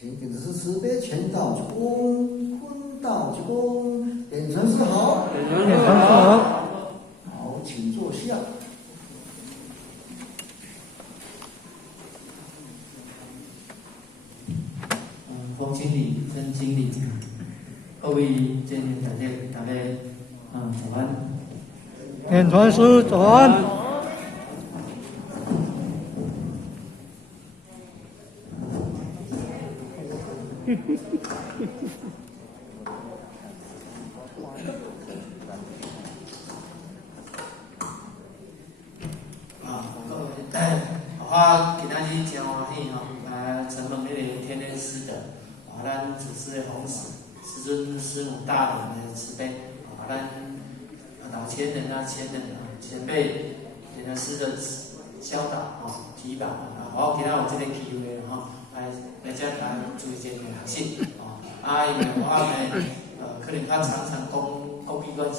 请点子是慈悲，前道之功，坤道之功，点成是好，点成是好。好，请坐下。冯经理、曾经理，各位见面大家早安。点传师早安。我今仔日真欢喜吼，承蒙那个天恩师的，咱祖师的弘誓，师尊师母大人的慈悲，咱老前人前辈天恩师的教导提拔，我今仔有这个机会来这来做一件学习因为我可能较常公闭关系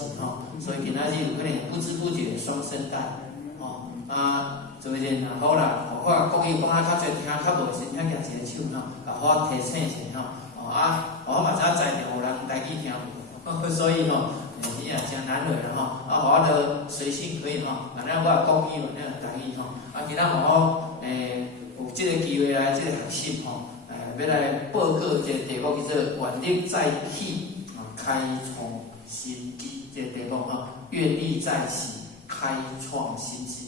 所以今仔日有可能不知不觉双声带做一件好啦，我讲伊讲较侪听较无是听举一个手我提醒者我嘛知在场有人台语听所以真也真难为啦我就随性可以反正我也讲语嘛，那台语今仔我有这个机会来这个学习要来报告一个题目叫做“愿力再起，开创新机”这个题目愿力再起，开创新机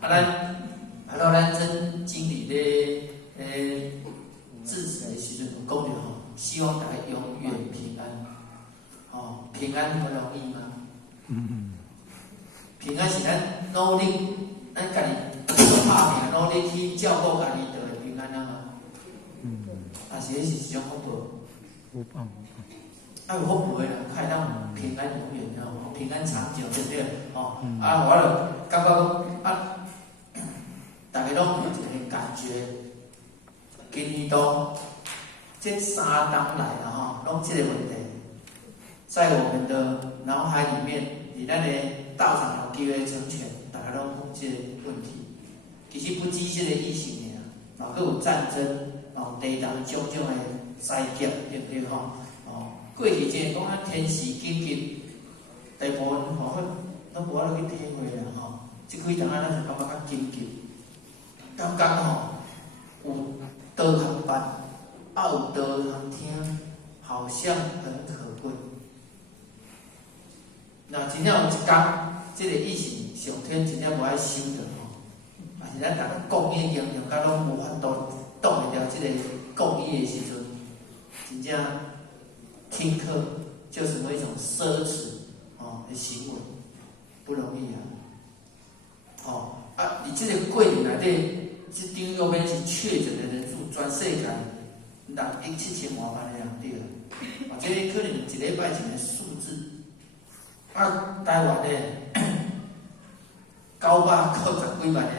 咱曾经理咧致辞的时阵有讲着希望大家永远平安平安不容易吗？平安是咱努力，咱家己打拼努力去照顾家己就会平安嘛。是迄是一种福报。有福报的人，才会当平安永远平安长久，对不对？我就感觉讲大家拢有一个感觉，今年都这3当来了拢这个问题，在我们的脑海里面，你咱的道场有机会成全，大家拢讲这个问题。其实不止这个疫情尔，还有战争，地动种种的灾劫，对不对过去这讲天时紧急，大部分拢无法度去体会啦这几档咱就感觉较紧急。感觉有导航班，有导航厅，好像很可贵。那真正有一天，这个疫情上天真正无爱收的但是咱大家抗疫营养甲拢无法度挡得了这个抗疫的时阵，真正听课就成为一种奢侈的行为，不容易你这个过年内底。这张右边是确诊的人数，全世界67000多万的人对啦，这可能一礼拜前的数字。台湾的990几万的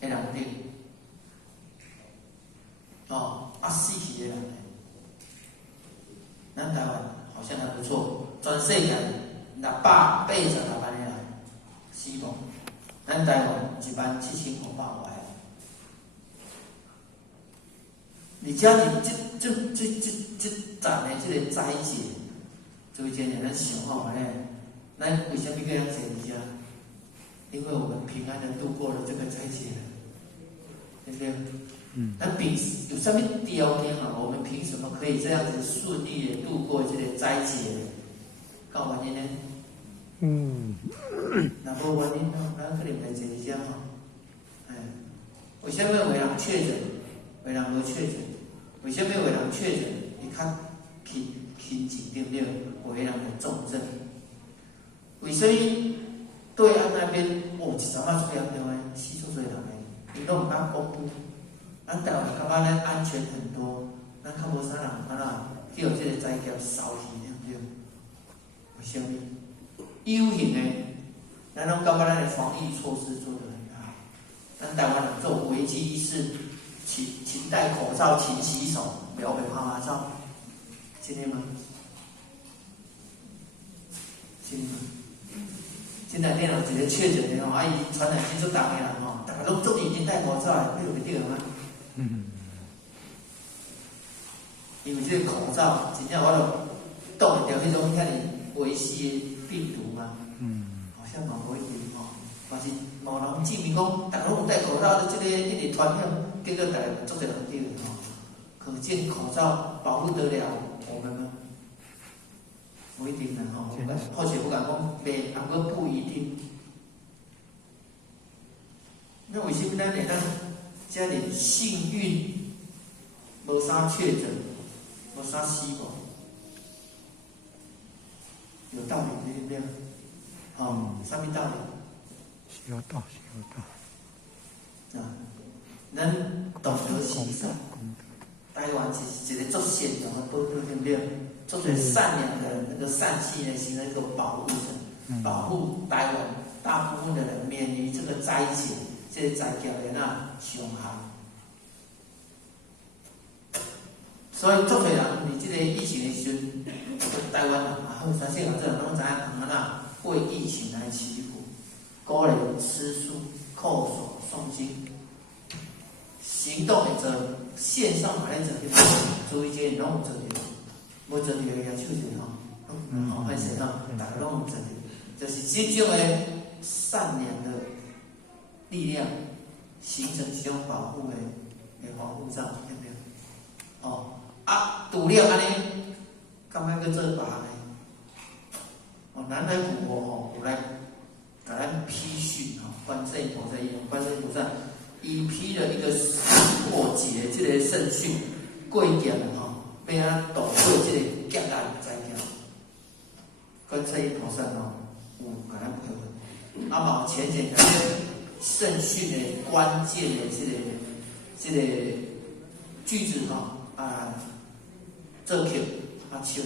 人对，死去的人，咱台湾好像还不错，全世界686万的人死亡，咱台湾17500万。而且这站的这个灾劫，所以今日咱想看嘛咱为什么这样坐伫遮？因为我们平安的度过了这个灾劫，对不对？咱有什么条件我们凭什么可以这样子顺利的度过这个灾劫？到原因呢？那无原因咱可能来坐伫遮为什么有人确诊，有人无确诊？为什么有人确诊？伊较轻症对不对？有的人就重症。为什么对岸那边一阵仔最严重的死出最人的，伊拢唔敢公布。咱台湾感觉咱安全很多，咱较无啥人叫这个灾劫扫去，对不对？为什么？有形的，咱拢感觉咱的防疫措施做得很好。咱台湾人做危机意识。请戴口罩，勤洗手，不要被拍拍照，真的吗？真的吗？现在电脑一个确诊的伊传染性足重的人大家拢做已经戴口罩的，你有对吗？罩，真正我就挡得掉迄种遐尼危险的病毒吗？好像嘛无一定吼，嘛是无人证明讲，大家拢有戴口罩，这个一直传染，结果大家做者人对吼。可见口罩保护得了我们吗？不一定的吼，或许不敢讲袂，不过不一定。那为什么咱会当遮尔幸运，无啥确诊，无啥死亡？有道理，对不对？什么道理？有道。咱懂得行善。台湾是一个做善良的保护，对不对？做最善良的那个善气呢，形成一个保护层，保护台湾大部分的人免于这个灾情，这个灾劫的伤害。所以，做侪人你这个疫情的时阵，台湾好全世界这人拢知影为疫情来祈福，鼓励吃素、恪守诵经。行动会做，线上嘛咧做，注意这拢有做着，无做着举手者吼，歹势吼，大家拢有做着，就是这种的善良的力量，形成一种保护的防护罩，对不对？除了安尼，干嘛去做别个？咱来佛吼，有来甲咱批训观世音菩萨，观世音菩萨。伊批了一个破解这个圣训贵剑被他躲过这个劫难灾劫。观世音菩萨有甲咱配合，嘛有浅显讲圣训的关键的这个句子做曲唱出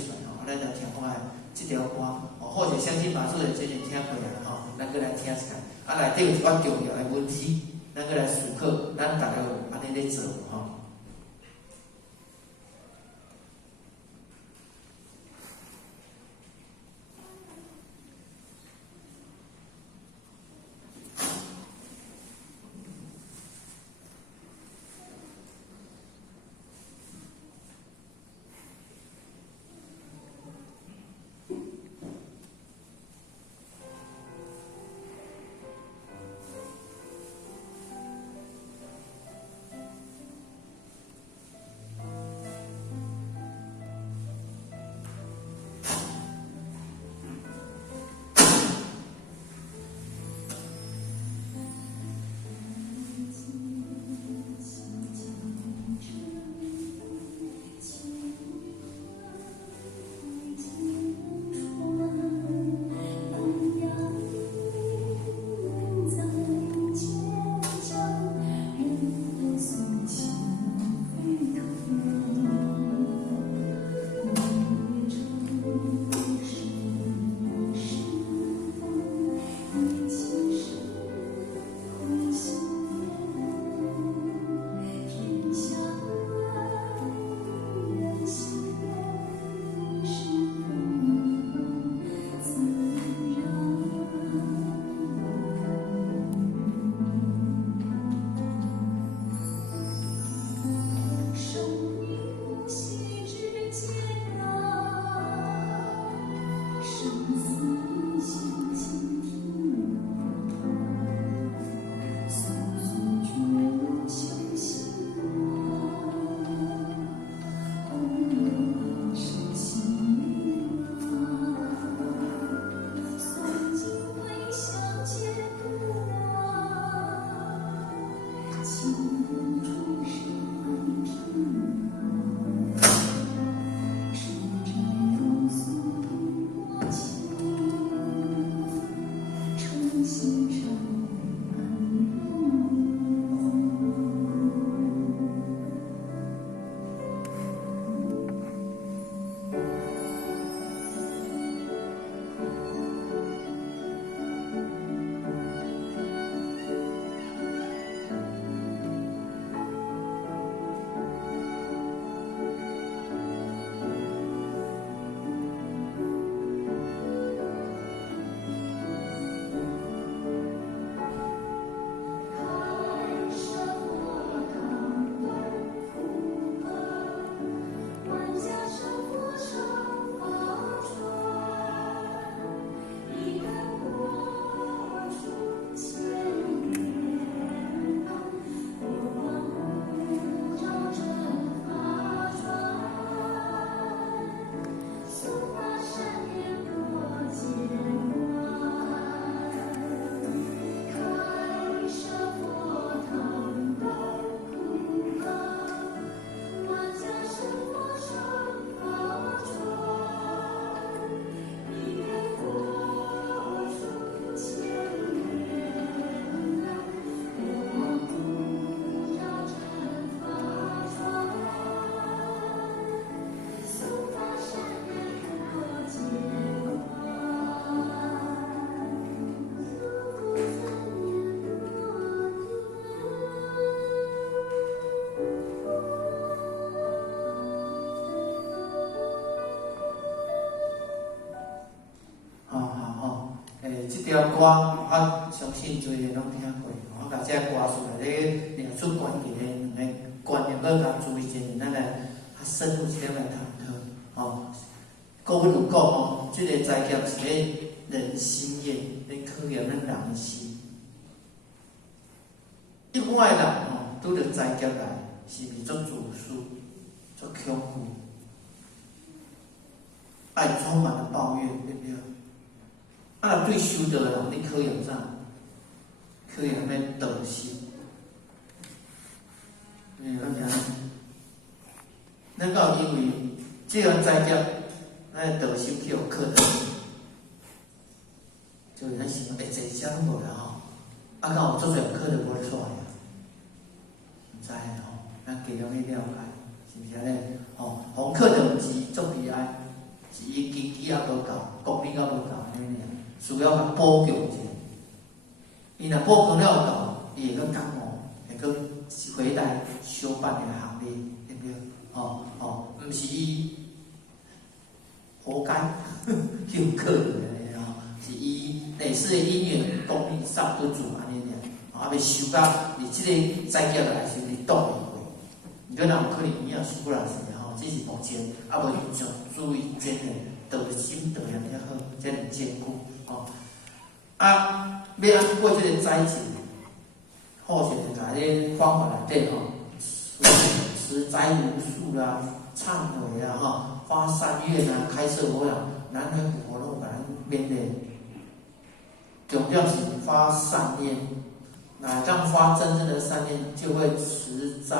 来咱就听看这条歌或者相信法师的最近听过啊咱过来听一下内底有一寡重要的文字。咱个来思考，咱大家有安尼咧做吼。条歌，我相信做人拢听过。我甲这歌出来咧，念出关键的两个观念，搁甲注意一下，咱来较深入一点来探讨。哦，古语有讲哦，这个斋戒是咧人心验，咧考验咱人的心。一般的人哦，拄着斋戒来，是毋是足自私、足恐惧，爱充满了抱怨，对不对？啊，对修道的人，你考验啥？考验咱道心。咱到因为这样斋戒，咱的道心去有课的，就是咱想一坐车拢无啦吼，啊，敢有做侪课的无咧煞呀？唔知吼，咱加强去了解，是毋是安尼？吼，红课的毋是做悲哀，是伊经济也无够，国力也无够安尼尔，需要甲补强一下。伊若补强了够，伊会搁感冒，会搁回来相伴的行列，对不对？毋是伊活该去有可能的吼，是伊类似的因缘功力上不足安尼尔，啊，未修到你这个斋戒来时，你动力过，你讲哪有可能你要修啦是吼，这是目前啊无就注意真的道心道良较好，才能坚固吼。啊，要安过这个斋戒，好些在咧方法内底吼，持斋无数啦。忏悔啊，哈，发善愿啊，开设佛养，南海普佛拢把咱免的。重要是发善念，哪当发真正的善念，就会持斋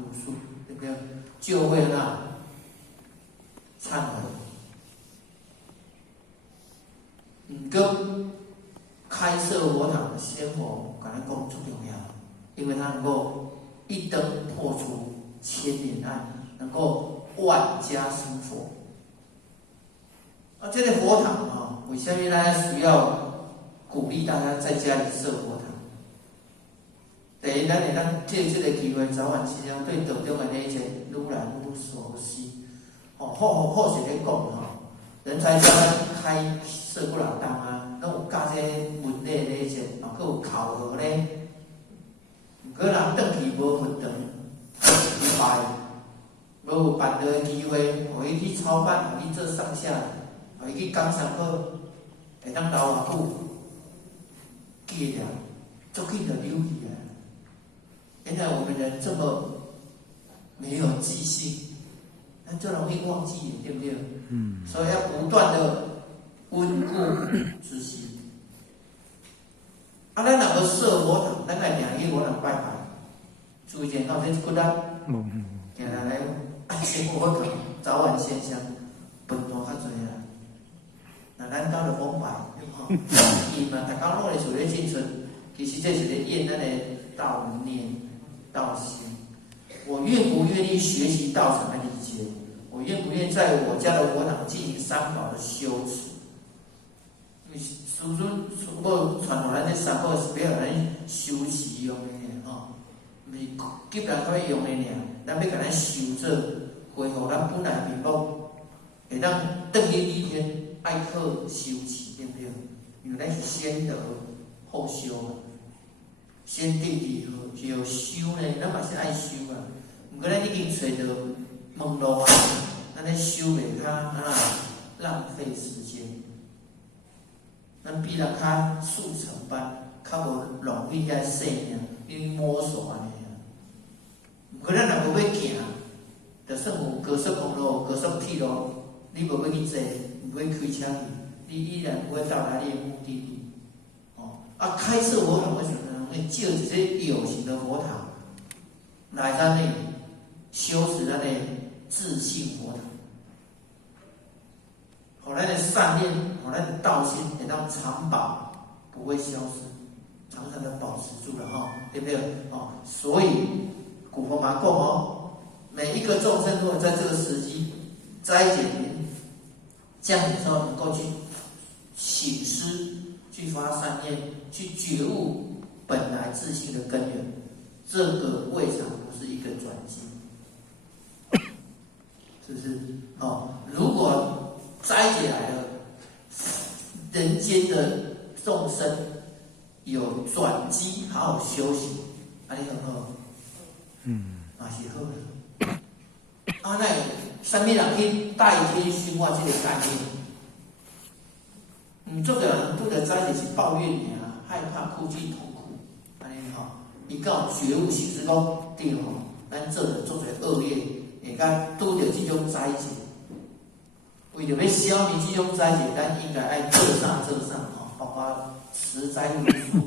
无数，对不对？就会忏悔。跟开设佛堂的仙佛，感觉讲最重要，因为它能够一灯破除千年暗，能够万家生佛。这个佛堂啊，为什么大家需要鼓励大家在家里设佛堂？第一，咱借这个机会，早晚时间对道中的那些愈来愈熟悉。或是咧讲人才教咱开设不了当啊，拢有教这文理咧些，还有考核咧。可人转去无分堂，失败。无有办的机会，互伊去操办，互伊做上下，互伊去讲上课，会当留偌久，记了，足紧就溜去啊！原来我们人这么没有记性，那就容易忘记，对不对？所以要不断的温故知新。啊，咱若要设佛堂，咱来行去佛堂拜拜，注意点，到这骨力，行来。先佛堂早晚现象，分多较侪啊。那咱到了封牌，伊嘛，逐工拢咧做咧进村，其实这是咧验咱的道念、道心。我愿不愿意学习道场的理解？我愿不愿意在我家的佛堂进行三宝的修持？师尊我传互咱这三宝是要咱修持用的吼，毋是急人可以用的尔。咱要甲咱修做，恢复咱本来面目，会当得于一天爱靠修持，对不对？因为咱是先得后修嘛，先定地后修呢，咱嘛是爱修啊。毋过咱已经找到门路啊，咱咧修袂较浪费时间，咱比人较速成班，较无容易遐细命，去摸索安尼。可咱若无要行，就算有高速公路、高速铁路，你无要去坐，无要开车去，你依然不会到达你的目的地。开设佛堂为什么呢？会借这些有形的佛堂来咱内修持咱的自性佛堂，好咱的善念，好咱的道心，会当常保，不会消失，常常的保持住了对不对？所以。古佛马讲每一个众生如果在这个时机斋戒这样的时候，能够去省思、去发善念、去觉悟本来自性的根源，这个未尝不是一个转机，是不是？如果斋戒来了，人间的这众生有转机，好好修行，安尼很好，嘛是好的。啊，那什么人去代替修我这个概念？做的人拄着在就是抱怨你啊，害怕、哭泣、痛苦，安尼吼，伊敢有觉悟，是不是讲对吼？咱做着做者恶业，会甲拄着这种灾劫，为着要消灭这种灾劫，咱应该爱做啥吼，包括持斋如数，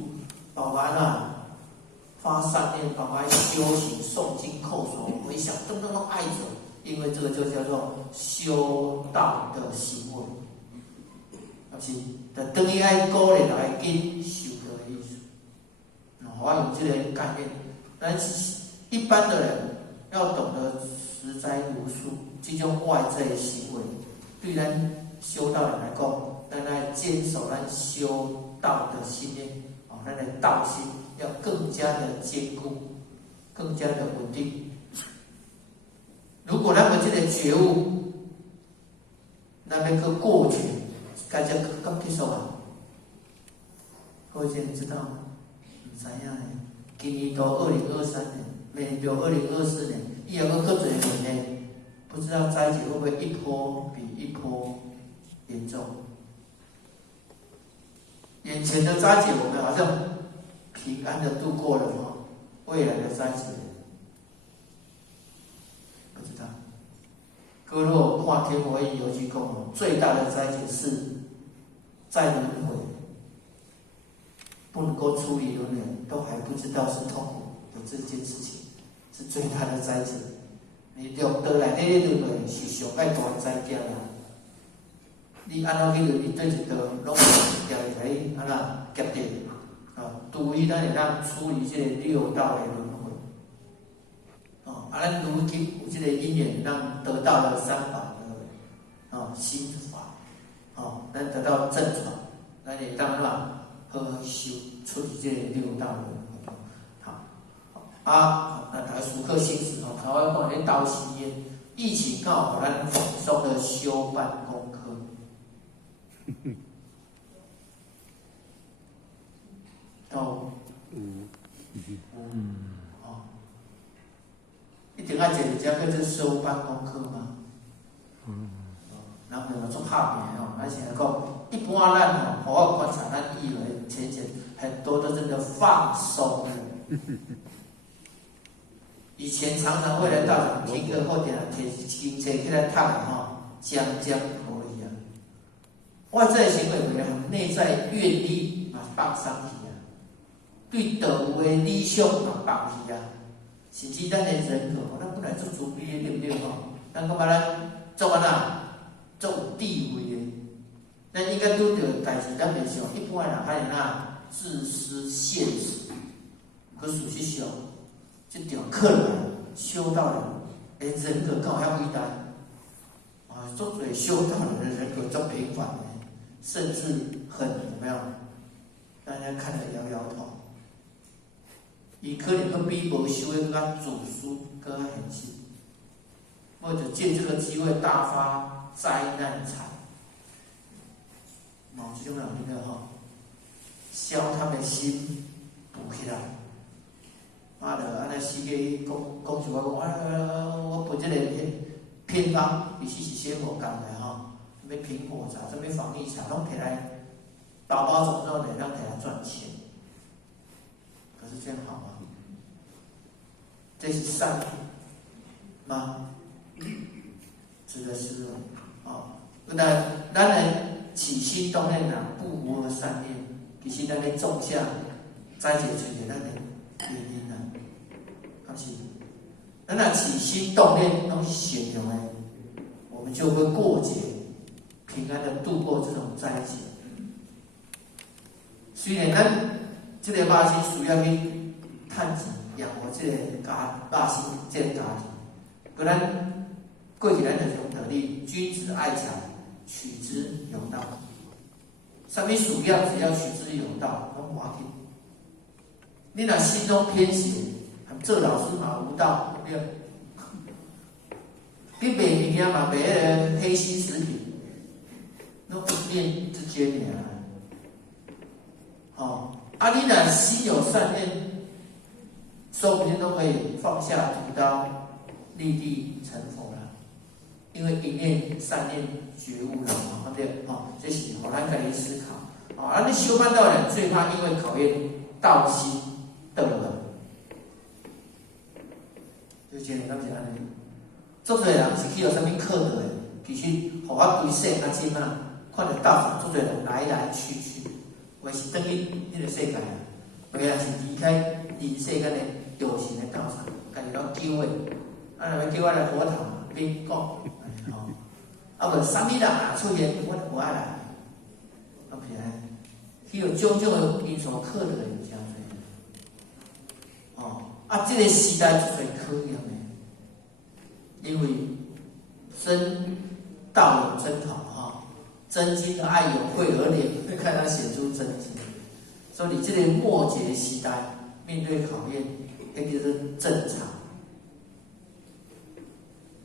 包括发善念，包括修行、诵经、叩首、回向，等等都爱着，因为这个就叫做修道的行为。是，就等于爱鼓励来紧修道的意思。我用这个概念，但是一般的人要懂得持斋如数，这种外在的行为，对咱修道人来讲，咱来坚守咱修道的信念，咱的道心要更加的坚固，更加的稳定。如果咱们这个觉悟，那边个过去。该叫刚结束啊！各位你知道吗？唔知影呢。今年到2023年，明年到2024年，以后佫多一年呢，不知道灾劫会不会一波比一波严重？眼前的灾劫我们好像平安的度过了哈，未来的灾劫不知道。各位如果看天火影游记讲，最大的灾劫是在轮回，不能够处理轮回，都还不知道是痛苦的这件事情，是最大的灾劫。你用倒来底轮回是上爱大的灾劫啦。你安怎去你对一道拢掉来安那夹掉啊？除非咱会当处理这个六道的轮回，咱如今有这个因缘，让得到了三宝的心法。咱得到正传，咱会当好好修处理这六道轮回。好，那大家熟客心思台湾讲咧道心业，疫情刚好咱放松的修办功课。一定要解决这个修办功课吗？人就做拍片而且讲一般咱我观察，咱以为前很多都真的放松了。以前常常会来道场听课或者摕经册起来读讲可以啊。外在行为为内在愿力嘛放上去啊，对道有的理想嘛放去啊，甚至咱的人格，咱本来做主义的对不对咱感觉咱做安做有地位的，咱应该拄着代志，咱袂像一般人还自私现实。可事实上，这条课来修道人，人格敢有遐伟大？做做修道人的人格足平凡的，甚至很有没有？大家看着摇摇头。伊可能佫比无修的佫祖书佫很近，或者借这个机会大发灾难财，这种人真的消他们的心补起来。妈的，安尼死个讲一话讲，我本这个偏方其实是些无共的什么苹果茶、什么防疫茶，拢摕来包包装装的，让摕来赚钱。可是这样好吗？这是善吗？指的是咱的起心动念不无善念，其实咱咧种下灾劫存在咱的原因是咱若起心动念拢是善良的，我们就会过节平安的度过这种灾劫。虽然咱这个百姓需要去趁钱养活这个百姓这个家庭，不然过去咱就用得力，君子爱财，取之有道。什么需要只要取之有道，拢无要紧。你若心中偏邪，做老师嘛无道，对不对？你卖物件嘛卖迄个黑心食品，拢一念之间尔。你若心有善念，说不定都可以放下屠刀，立地成佛了。因为一念善念觉悟了嘛，对不对？这是咱家己思考。你修办道人最怕因为考验道心道德，就这样，敢是安尼。足多人是去到什么课的，其实互我规细较深啊，看到道上足多人来来去去，有是等于迄个世界，有也是离开人世间的有形的道场，家己了叫的，若要叫我来佛堂，免讲，无啥物人啊出现，我就无爱来，不是安尼。去有种种的因所克的人真多，这个时代是最可怜的。因为真道有真好真经的爱有慧而莲，会看他写出真经。所以你这个末节时代面对考验，那就是正常。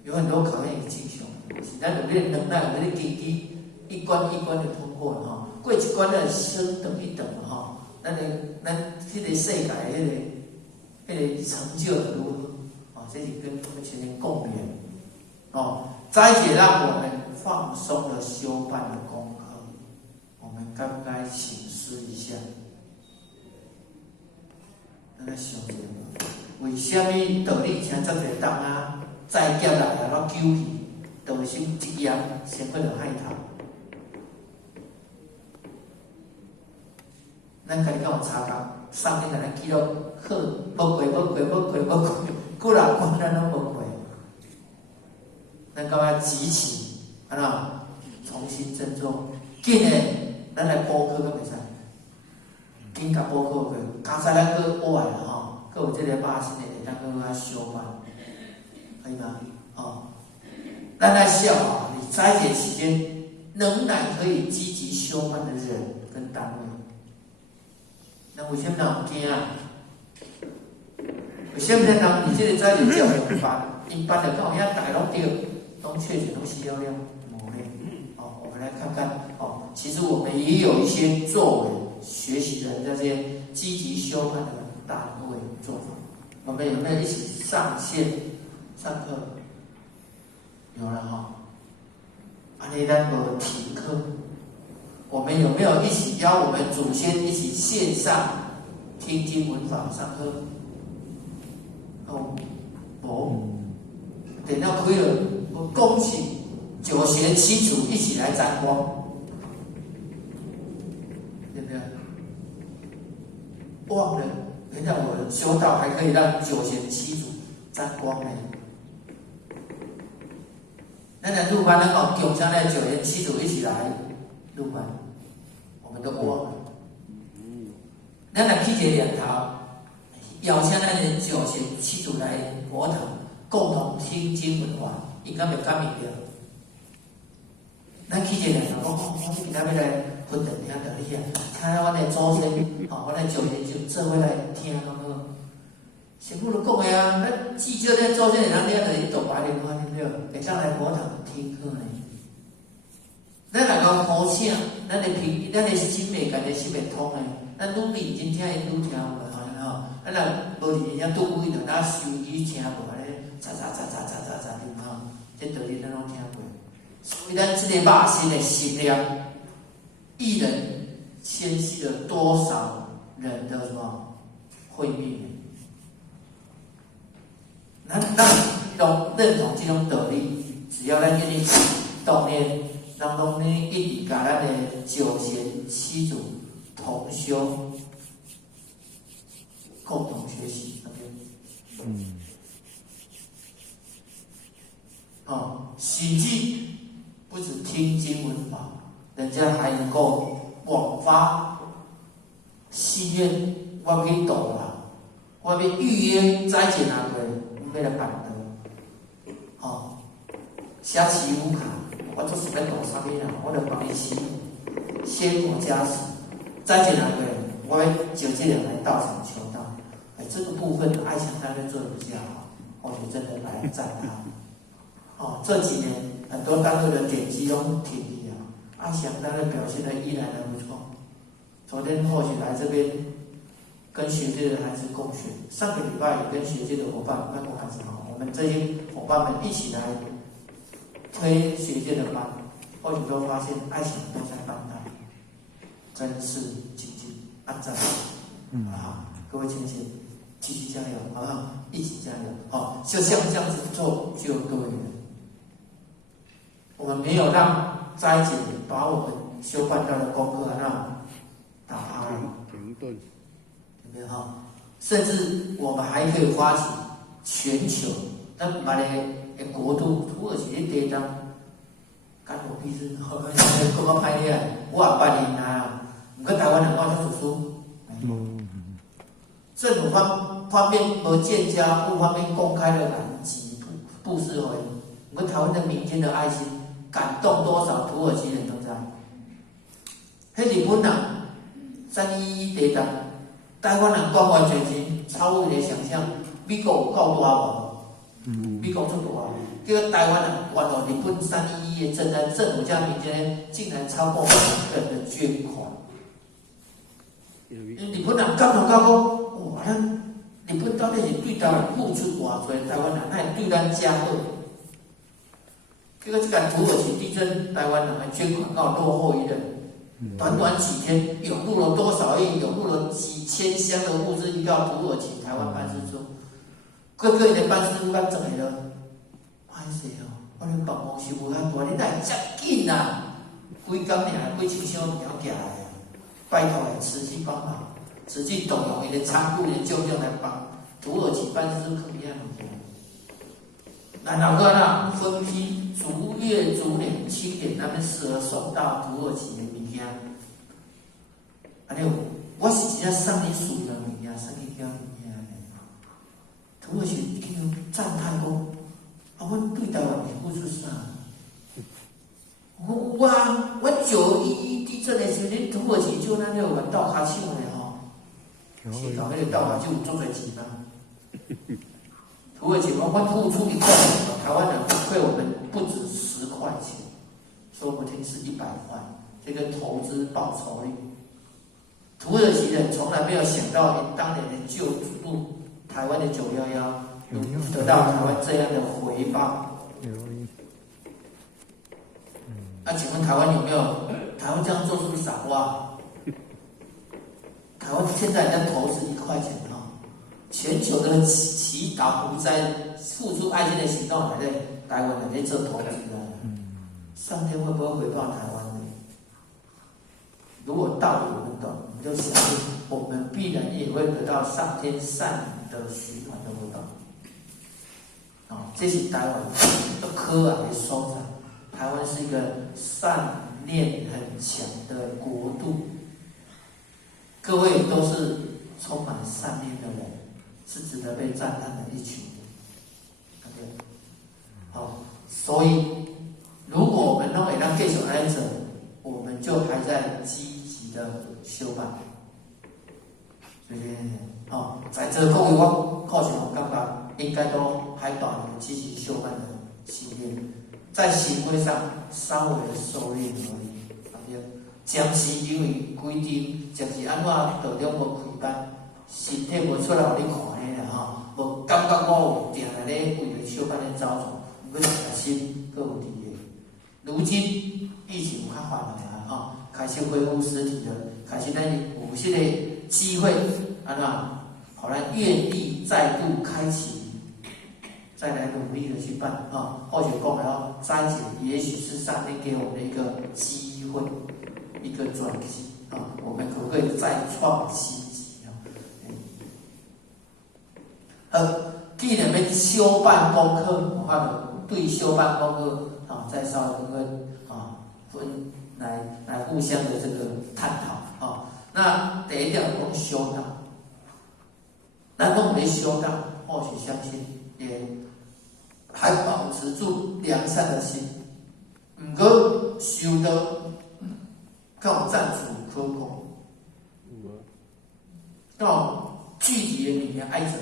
有很多考验也进行，是咱有这能耐，有这经济一关一关的通过了过一关的升等一等了咱这个世界那个成就的如何？这里跟我们前面共勉斋戒让我们放松了修办的功课，我们该不该请示一下？咱来想一下，为什么道理请这么多人斋戒来了救去，就先一样先不能害他？咱家己敢有查到？上天给咱记录好，无过人关咱拢无过，咱感觉集起，重新振作，紧诶，咱来补课敢袂使？紧甲补课过，加上咱个学完了佫有这个肉身诶，咱佫较修办，可以吗？咱来想你斋戒期间仍然可以积极修办的人跟单位。那为什么人惊啊？为什么人你这个斋戒教育班，一般的讲，遐大拢对，拢确诊拢死了了，无呢？我们来看看其实我们也有一些作为学习的这些积极修办的单位做法。我们有没有一起上线上课？有了安尼咱无停课。我们有没有一起邀我们祖先一起线上听经闻法上课？等到开了，我恭喜九贤七祖一起来沾光，对不对？忘了，原来我修道还可以让九贤七祖沾光呢。咱来入班，共将来九贤七祖一起来入班，我们都忘了。咱来去一个念头，邀请咱的九贤七祖来佛堂，共同听经闻法，应该袂感明了。咱去一个念头，我今仔要来分堂听道理看我的祖先，我的九贤就做伙来听好不好？师父都讲的咱至少咱祖先的人了就是大白莲花，对不对？会当来佛堂听课呢。咱若讲好请，咱的心袂家己心袂通呢，咱愈认真听伊愈听无咱若无认真听拄几着，咱收耳听无安尼，喳这道理咱拢听过。所以咱这个肉身的心量，一人牵系了多少人的什么慧命？咱认同这种道理，只要咱愿意动念，让拢呢一直甲咱的九贤七祖同修，共同学习。甚至不止听经闻法，人家还能够广发心愿，我要去度啦，我要预约斋戒那个，我要来办的。写祈福卡，我就是要度啥物啦，我就帮你写，先我加持，斋戒那个，我要就这人来道场求道。这个部分爱强大概做的比较好，我就真的来赞他。这几年很多单位的点击都挺低爱强大概表现的依然还不错。昨天或许来这边跟学界的孩子共学，上个礼拜也跟学界的伙伴，那我看我们这些伙伴们一起来推学界的班，或许都发现爱情都在班上，真是紧紧按赞，各位亲戚，继续加油，好不好？一起加油，好，就像这样子做就对了。我们没有让斋姐把我们修办掉的功课让打趴了，停顿，有没有哈？甚至我们还可以发起全球咱别个国度土耳其的地方，干我屁事！讲到歹咧，我也捌因啊，唔过台湾人我在读书。政府方面无建交，不方面公开的南极布施回应。我们台湾的民间的爱心感动多少土耳其人都知道。迄日本人311地震，台湾人关怀全情，超越你的想象。美国有够大无？美国足大，结果台湾人完了日本311的震灾，政府加民间竟然超过2个人的捐款。日本人感动到讲，哇！咱日本到底是对台湾付出偌济，台湾人还对咱加好。结果这个土耳其地震，台湾人的捐款到落后于人，短短几天涌入了多少亿，涌入了几千箱的物资移到土耳其台湾办事处。各个的办事处干怎么了？歹势哦，我哋办公室无遐大，你来遮紧啊！几工尔，几千箱苗寄来啊！拜托来持续帮忙，持续动用你的仓库、你的救援来帮土耳其办事处可以啊！那老哥呢？分批逐月逐年清点他们适合送到土耳其的物件。还有，我是真正送你属的物件，送你遐物件。土耳其已经赞叹讲，啊，阮对台湾是付出啥？有啊，我911地震的时候，恁土耳其就咱迄个倒卡手的吼，是搞迄个倒卡手做侪钱啊。土耳其我付出1块钱，台湾人亏我们不止10块钱，说不定是100块，这个投资报酬率。土耳其人从来没有想到，当年的救助台湾的911，得到台湾这样的回报。那请问台湾有没有？台湾这样做是不是傻瓜？台湾现在在投资1块钱哈，全球的祈祷福灾、付出爱心的行动来在台湾来在做投资啊。上天会不会回报台湾呢？如果道理我们懂，我们就相信，我们必然也会得到上天善的循环的回报。这是台湾的可爱的所在。台湾是一个善念很强的国度，各位都是充满善念的人，是值得被赞叹的一群。好，所以如果我们认为让继续安者，我们就还在积极的修办。所以，在这个各位我或许我感觉应该都还保有积极修办的信念。在行为上稍微收敛而已，暂时因为规定，就是安怎道中无开班，身体无出来互你看的啦吼，无感觉我有定来咧为了小班咧走错，毋过决心各有伫个。如今疫情有较缓和啦吼，开始恢复实体了，开始咱有些个机会，安怎，互咱愿意再度开启。再来努力的去办啊！或许讲了斋节，也许是上天给我们的一个机会，一个转机啊！我们可不可以再创奇迹啊？既然要修办功课，我看对修办功课再稍微分来互相的这个探讨啊。那第一点讲修道，咱讲没修道，或许相信也。还保持住良善的心，不过修得较赞处可讲，到具体的里面爱者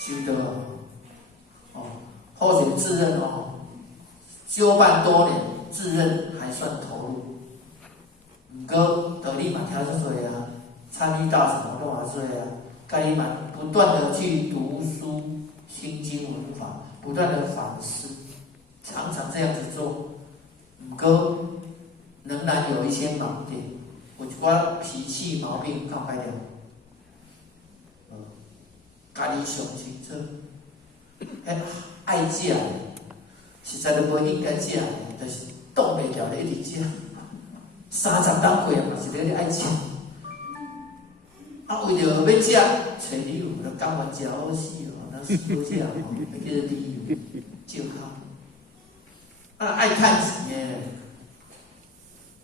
修得或许自认修办多年，自认还算投入，毋过道理嘛听足多啊，参与大什么都偌多啊，家己嘛不断的去读书、心经文法，不断的反思，常常这样子做。毋过仍然有一些盲点，有一寡脾气毛病较改了，家己上清楚。爱食的，实在是袂应该食的，就是挡袂牢咧一直食。30当过嘛是咧爱食，啊为着要食，找理由，就感觉食好死哦，那少食哦，那叫做理由，借口。爱趁钱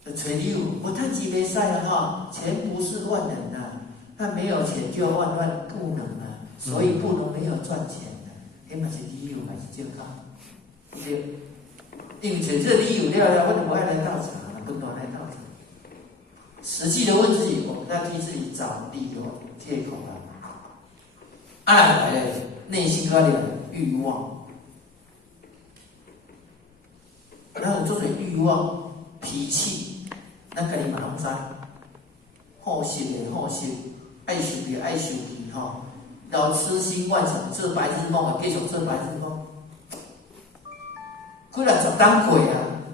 的，就找理由，我趁钱袂使啊哈，钱不是万能啊，但没有钱就万万不能啊，所以不能没有赚钱的，迄嘛是理由，嘛是借口，对。因为找这理由了，我就不爱来道场了，不断来道场。实际的问自己，我们在替自己找理由、借口啊。来了，内心高点欲望，然后做点欲望、脾气，咱家己嘛拢知，好色的好色，爱受的爱受的吼，然后痴心妄想，做白日梦啊，继续做白日梦。几若10当过啊，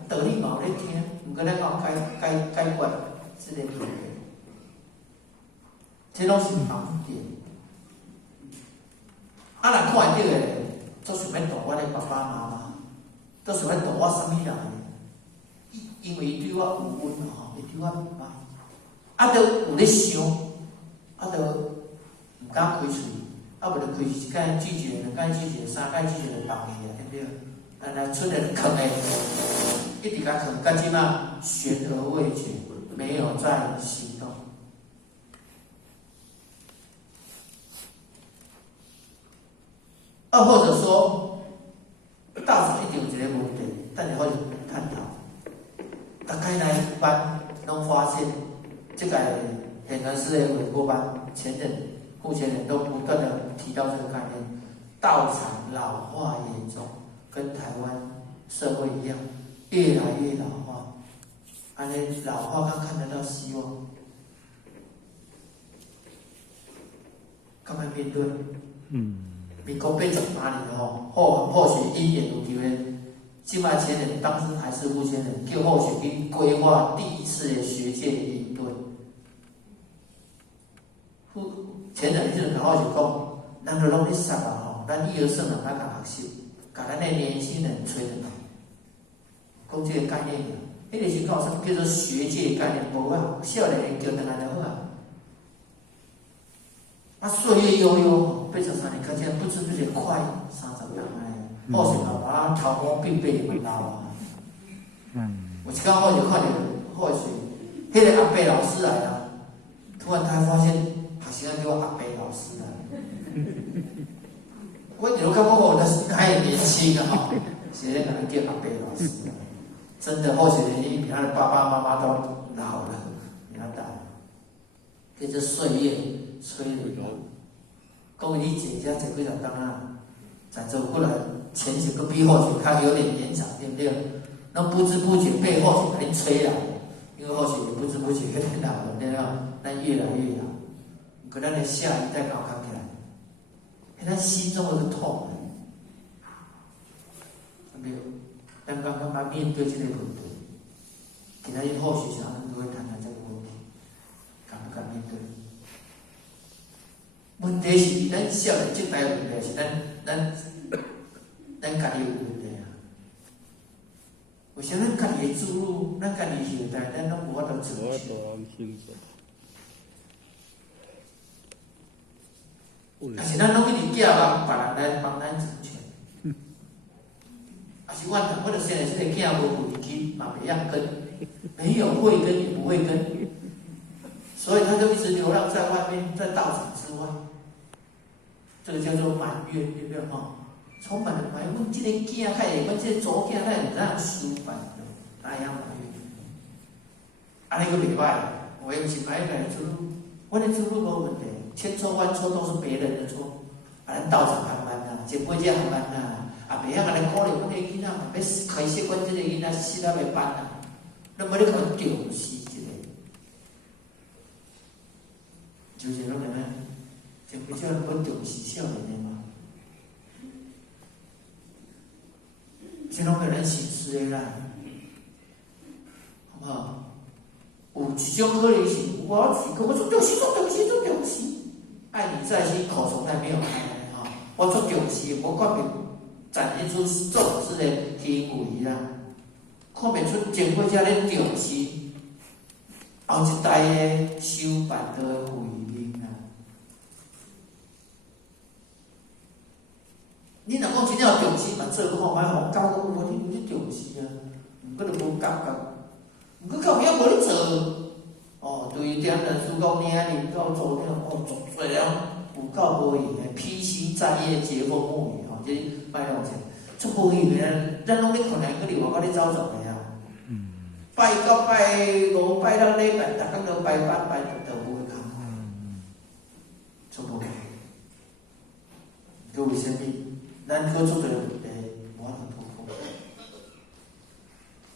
道理嘛有咧听，毋过咱讲解决这个问题，这拢是盲点。若看到的，都想要度我的爸爸妈妈，都想要度我什么人？因为伊对我有恩吼，伊对我歹，都有咧想，都毋敢开嘴，无就开一摆拒绝，两摆拒绝，三摆拒绝就放弃啊，对不对？出人坑的，一直甲坑，到即马悬而未决，没有再行动。或者说，道场一定有一个问题，但你可以探讨。大概来班拢发现，这个显然是的委托班前人、目前人都不断的提到这个概念，道场老化严重。跟台湾社会一样，越来越老化，老化刚看得到希望，赶快面对。民国80、80年或许因缘有机会，境外前人当时还是吴前人，就或许并规划第一次的学界营队。前人就是然后就讲，咱就拢咧杀啊咱以后算人来甲学习。把咱的年轻人吹得来，讲这个概念，迄个是讲什么叫做学界概念？无啊，少年人叫回来就好啊。岁月悠悠，83年，看起来不知不觉快30年了。或许爸爸头毛并背蛮老啊。我一刚好就看到，或许迄个阿伯老师来了，突然他发现，学生叫我阿伯老师来。我有感觉我的还年轻啊，现在可能叫阿伯老师，真的或许年龄比他的爸爸妈妈都老了，比他大，跟着岁月催人。讲你姐姐这几条当啊，再走过来，前景个比后景较有点延长，对不对？那不知不觉被后景给你吹了，因为后景也不知不觉有点老了，对吧？那越来越老，可能你下一代搞看起来。他心中的痛，没有，但刚刚面对这个问题，给他后续想都会谈谈这个问题，敢不敢面对？问题是咱少年这代问题是咱家己有问题啊。为啥咱家己的注入，咱家己现代，咱拢无法度自取。但是咱拢一直寄望别人来帮咱成全，还是我就现在这个囝无慧根嘛，袂样跟，没有慧根也不会跟，所以他就一直流浪在外面，在道场之外，这个叫做埋怨，对不对哈？充满了埋怨，阮这个囝较会，阮这个左囝较会怎样输办，那样埋怨，安尼个袂歹，我也不是埋怨出路，我的出路无问题。千错万错都是别人的错，咱道场航班呐，前几只航班呐，袂晓安尼鼓励阮个囡仔，要开设阮这个囡仔适合的班呐，那么你可对死一个，就是拢安尼，就比较不重视少年的嘛。这拢叫咱心思的啦，好不好？有一种可能是，我做重视，爱你在心，口从来没有开哈。我做重视，我看袂展现出重视的行为啦，看袂出经过遮咧重视，后一代的修办的回应啦。你若讲真正重视嘛，做好歹互教个无你有重视啊，毋过就无感觉，毋过到尾仔无咧做。哦，对点人事到领导到做了，哦，做做了有够无用的，披星戴月结婚沐浴，吼，这卖了钱，足无用的，咱拢咧困难个哩，我甲你走走的啊。拜到拜五，拜到礼拜，逐工都拜班拜到有诶工，足无用。佮为虾米？咱搁做对问题，无法度突破。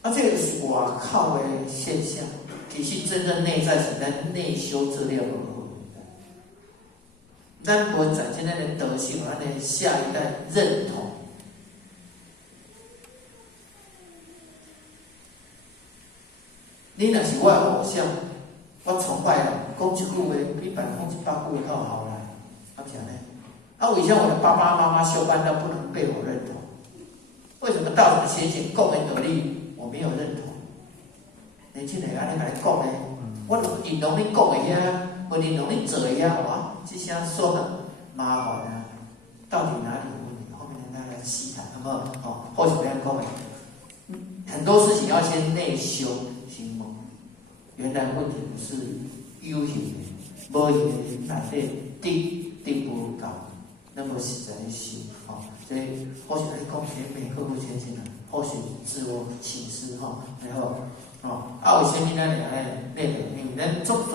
啊，这个是外口的现象。其实真正内在是咱内修资料的好，咱无展现咱的德性，咱的下一代认同。你若是我的偶像，我崇拜了，讲一句话比100讲100句话较有效来，啊不是呢？啊，为什么我的爸爸妈妈修班都不能被我认同？为什么道长先贤讲的道理我没有认同？年轻人安尼甲你讲咧，我就认同你讲的呀，无认同你做的呀，哇，这下说很麻烦啊！到底哪里有问题？后面大家来细谈，好不好？哦，或许别人讲的，很多事情要先内修行蒙。原来问题不是有形的，无形的内底定无够，那么实在的修哦。所以或许来讲，每个不前进啊，或许自我醒思哈，然后。啊，为什么咱俩咧？因为咱足多，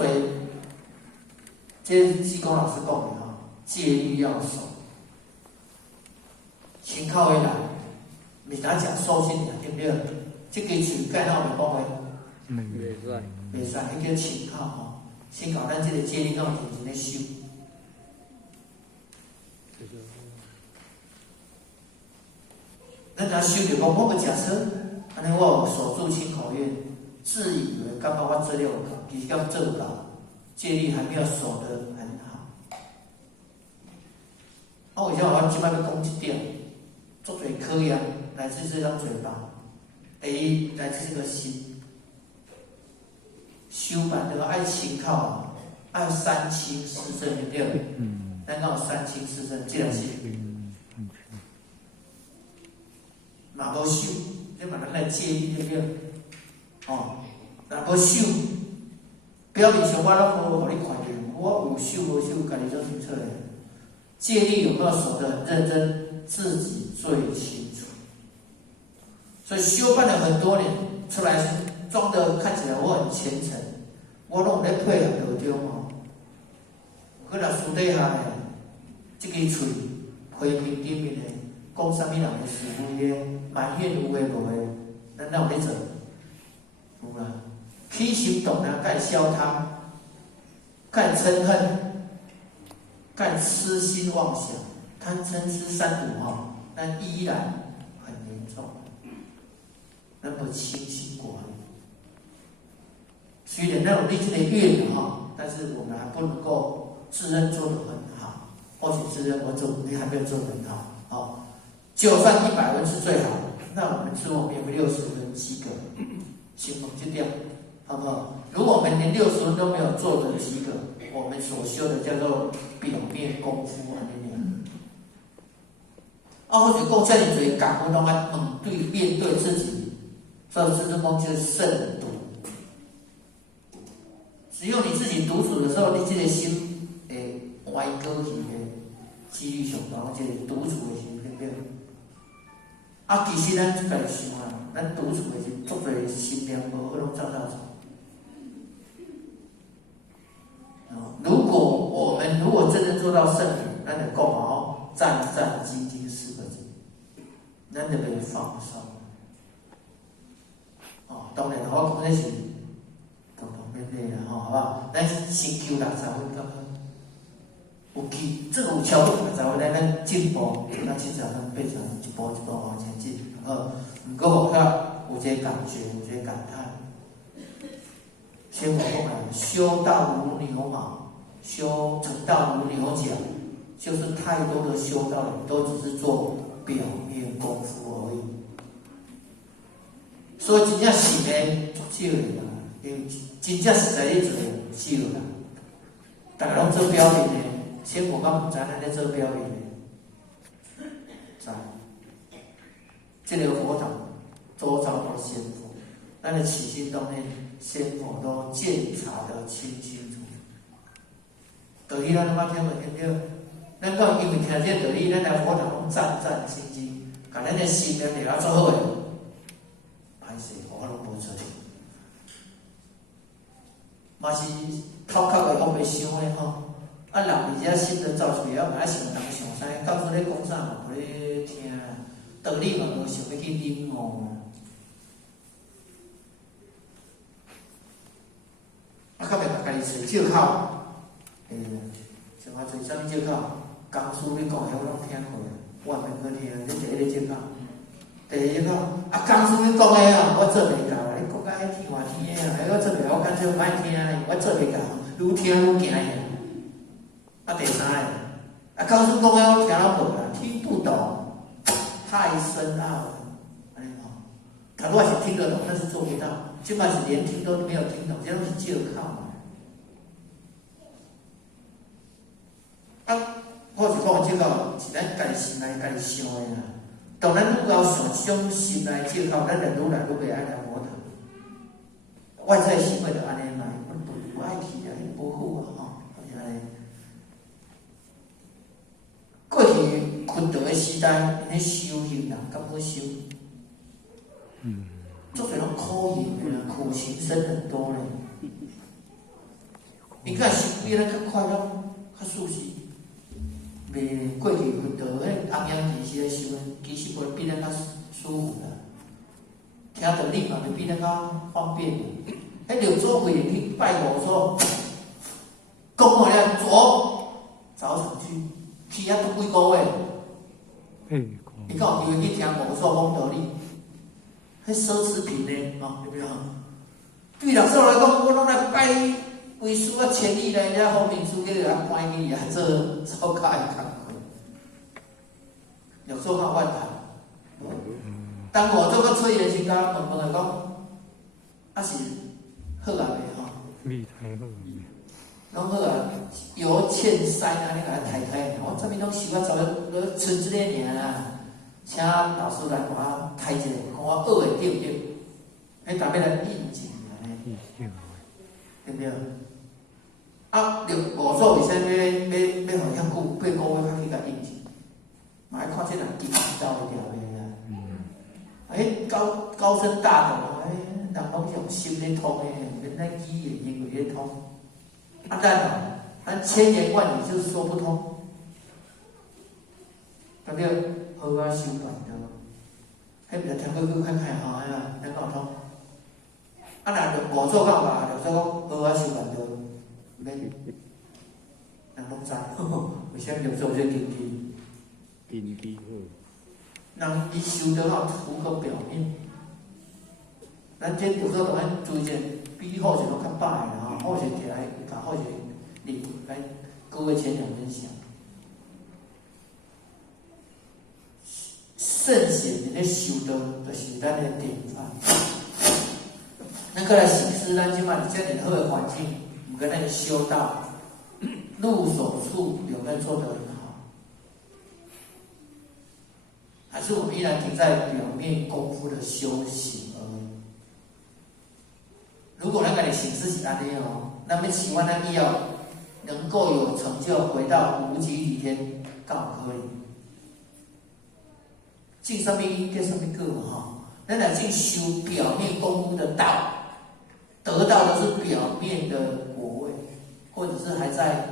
这志工老师讲的哈，戒律要守，先靠回来，闽南讲守信仰，对不对？这个嘴盖到袂讲话，袂使，迄叫请靠吼，先搞咱这个戒律要认真咧修。咱若修着讲，我要假设，安尼我有守住亲口愿。自以为刚刚我资料搞，其实刚做不到，戒律还没有守得很好。啊，为什么我今摆要讲一点？做嘴科研来自这张嘴巴，来自这个心。修版这个爱情靠，爱三清四正对不对？咱讲三清四正，这两是嘛无修，你嘛咱来戒律对不对？哦，若无修，表面上我拢无互你看见，我有修无修，家己做清楚嘞。戒律有没有守得很认真，自己最清楚。所以修办了很多年，出来是装的看起来我很虔诚，我拢在配合当中哦。可若私底下呢，这个嘴批评顶面的，讲啥物人的是非的，埋怨有诶无诶，咱哪有咧做？有啦，起心动念，该消贪，该嗔恨，该痴心妄想，贪嗔痴三毒哈，但依然很严重，那么清醒过来。虽然那种力气的愿哈，但是我们还不能够自认做得很好，或许自认我做你还没有做得很好，好，就算100分是最好的，那我们说我们有60分及格。行吗？就这样，好不好？如果我们连60分都没有做的及格，我们所修的叫做表面功夫啊，那样。或者讲遮尔侪感悟，拢爱面对自己，所以这讲就是慎独。只有你自己独处的时候，你这个心会歪高去的几率上高，这个独处的心对不对？其实咱家己想啊。咱独处的时，足侪心量无好，拢走走走。如果真正做到圣品，咱就讲哦，战战兢兢4个字，咱就袂放松。当然我讲的是方方面面啦，好不好？咱先求60分，有去，这个有超过才会让咱进步，咱至少能变成一步一步往前进。毋过好较有一个感觉，有一个感叹。先佛讲啊，修道如牛毛，修成道如牛角，就是太多的修道人都只是做表面功夫而已。所以真正是呢，足少的啦，因为真正实在咧做少啦。大家拢做表面的，先佛敢毋知咱咧做表面的，知？这个佛堂周遭都是仙佛，咱的起心动念，仙佛都监察得清清楚楚。道理咱捌听无听着？咱讲因为听这道理，咱来佛堂拢战战兢兢，甲咱的心念会晓做好诶。歹势，我拢无出去。嘛是头壳会往袂想诶吼，啊人而且心就走出去，啊嘛爱想东想西，到处咧讲啥嘛无咧听，道理嘛无想要去领悟。啊，较袂甲家己找借口，像我找啥物借口？公司你讲诶，我拢听过，我免去听，你第一个借口。第二个，啊，公司你讲诶啊，我做袂到，你讲甲迄天外天诶啊，我做袂到，我干脆莫听咧，我做袂到，愈听愈惊呀。啊，第三个，啊，公司讲诶，我听了无啦，听不懂，太深奥了，安尼吼。假如我是听得懂，但是做不到，即摆是连听都没有听懂，这拢是借口嘛。啊，我是讲借口，是咱家己心内家己想诶啦。当咱愈晓想即种心内借口，咱就愈来愈袂爱来佛堂。外在行为就安尼嘛，我不爱去啊，迄无好啊吼，是安尼。过去昆道诶时代，因咧修行人敢好修？做侪拢苦行的，苦行僧很多咧。你看修比咱较快乐，较舒适。袂过去昆道迄红阳期时咧修，其实无比咱较舒服啦。听道理嘛，就比咱较方便。迄刘祖贵去拜佛说，讲完了走早场去遐都几个月。你敢有机会去听无说讲道理？迄奢侈品呢，对不对？对老师来讲，我拢来拜为师啊，千里来遮方便书记来关去啊，做草卡的工课，有时候较怨叹。当我做个出业时间，问问来讲，啊是好啊袂吼？味太好。拢好啊，油欠塞啊，你甲它抬抬，我这边拢习惯找个村子咧尔啊。请老师来帮我抬一下，看我学会对不对？迄当面来印证安尼，对不对？啊，无做为啥要互遐久8个月才去甲印证？嘛爱看这人经道会调的啊。高深大德，人拢用心咧通的，免咱语言因为咧通。啊，咱千言万语就是说不通，对不对？好啊，修办着，迄毋是听过看看吼，哎呀，咱讲通。啊，若无做干嘛？就说讲好啊，修办着，免，人拢知，为啥要做这经济？经济好。人伊修得好，图个表面。咱这有时候咱做一件比好些拢较歹啦，好些摕来甲好些理来各位前两分享。圣贤人咧修道，就是咱的典范。咱过来审视咱即摆伫遮尔好的环境，毋过咱的修道，入手处有没有做得很好？还是我们依然停在表面功夫的修行而已？如果咱家己审视是安尼哦，咱要希望咱以后能够有成就，回到无极体天，敢有可能？进什么因，跟什么果嘛哈？咱来进修表面功夫的道，得到的是表面的果位，或者是还在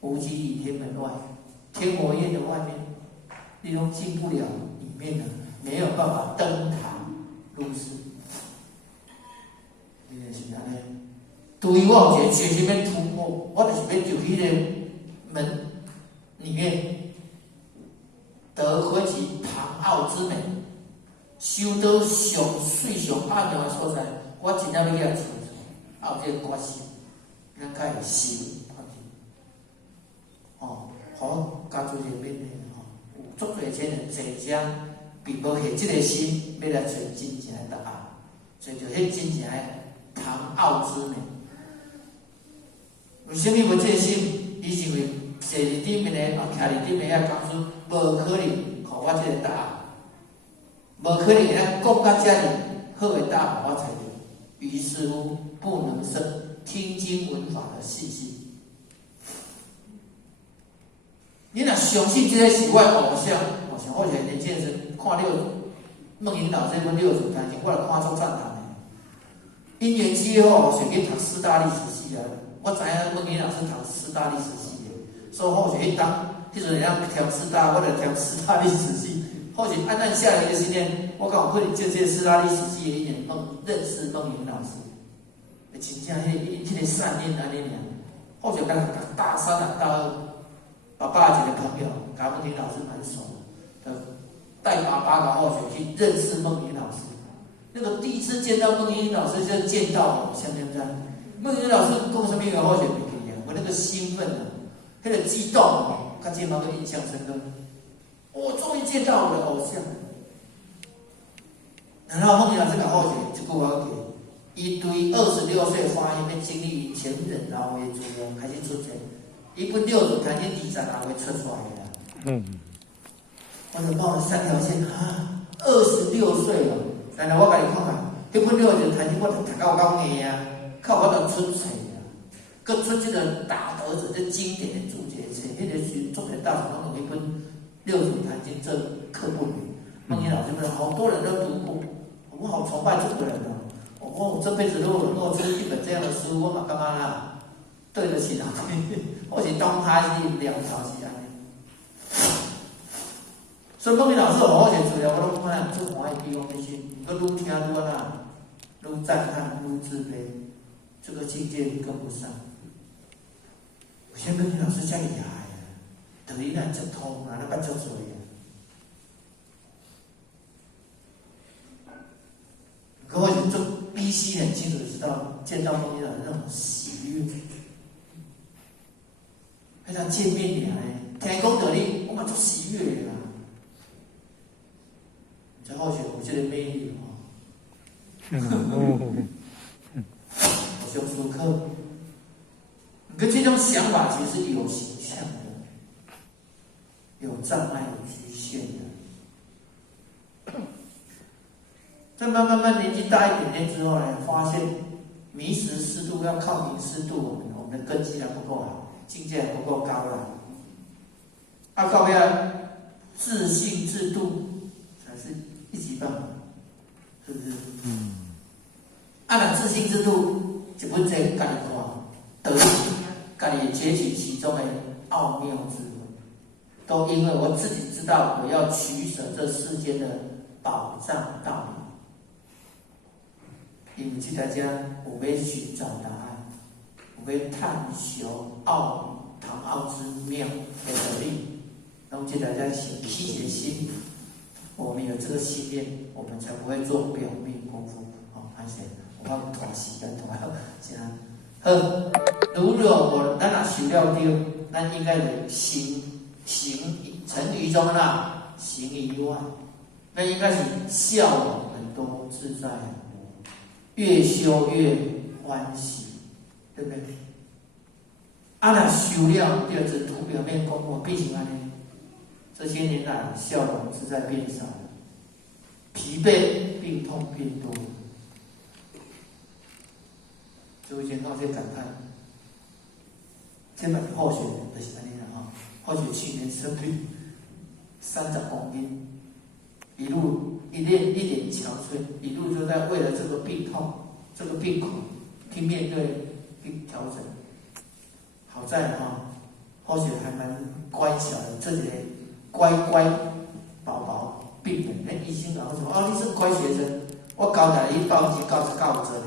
无极体天门外、天魔焰的外面，你都进不了里面的，没有办法登堂入室。你就是安尼，对于我有一个决心要突破，我就是要就迄个门里面得回其旁奥之美，修到上水上暗妙的所在，我真正要去找，有这个关系，咱较会修，哦，好家族里面的吼，有足多钱人坐遮，并无下这个心，要来找真正的答案，找到迄真正的旁奥之美。为什么无这个心？伊认为坐伫顶面的，徛伫顶面遐讲出，无可能互我这个答案，无可能会咱讲到遮尔好的答案我才对。于是乎，不能生听经闻法的信心。你若相信这个是我的偶像，或者年轻人看孟颖老这本《六祖坛经》，我来看足赞叹的。因缘机会好，选去读师大历史系啊。我知影孟颖老师读师大历史系的，所以我选去当，迄阵人家调师大，我来调师大历史系。或许按下来的时间，我讲可能借这师大历史系的一年认识孟颖老师，真正迄个善念安尼尔。或许刚大三啊大二，爸爸一个朋友，跟孟颖老师蛮熟的，带爸爸然后去认识孟颖老师。那个第一次见到孟颖老师，就见到像这样。孟颖老师讲什么个好学不一样，我那个兴奋啊，那个激动啊，看见毛都印象深刻。我终于见到我的偶像。然后孟颖老师讲好学，这句话给伊对26岁发音的经历前人然后的主人开始出现，一本六祖坛经26会出出来的。我就报了3条线啊，26岁了。然后我甲你看看，迄本六祖坛经我读到高硬啊，靠我就出册啊，佮出这个大德者这经典的注解册，迄个是中原大学拢有一本六祖坛经这课本。孟颖老师们好多人都读过，我好崇拜这个人哦。我这辈子如果能够出一本这样的书，我嘛干嘛啦？对得起老天，或许当他是2条是安尼。所以孟颖老师好写资料，我都看做欢喜地方的心，你愈听愈啊，愈赞叹，愈自卑，这个境界跟不上。有些孟颖老师真厉害啊，等于咱接通啊，那捌足多啊。可我就依稀很清楚的知道，见到孟颖老师那种喜悦，非常见面礼呢，听讲道理，我嘛足喜悦啦。这或许有这个魅力哦。我想思考，可这种想法其实是有形象的，有障碍、有局限的。再慢慢年纪大一点点之后呢，发现迷失适度要靠明师度，我们的根基还不够好，境界还不够高了。到尾自信自度才是一级棒，是不是？若自信自度，一本册家己看，得家己截取其中的奥妙之门，都因为我自己知道我要取舍这世间的宝藏道理。因为这大家有要寻找答案，有要探求唐奥之妙的道理，那么这大家先起一个心，我们有这个信念，我们才不会做表面功夫。而且我要拖时间拖到这样。好，如果咱修了对，咱应该是成于中啦，行于外，那应该是笑容很多，自在很多，越修越欢喜，对不对？若修了，就只图表面功夫，变成安尼。这些年来，笑容是在变少，疲惫、病痛变多。就会见到这感叹，这本或许就是安尼啦哈，或许去年生病30公斤，一脸憔悴，一路就在为了这个病痛、这个病苦去面对、去调整。好在或许还蛮乖巧的，这些乖宝宝病人，医生讲说你是乖学生，我交代你报纸告诉告责的。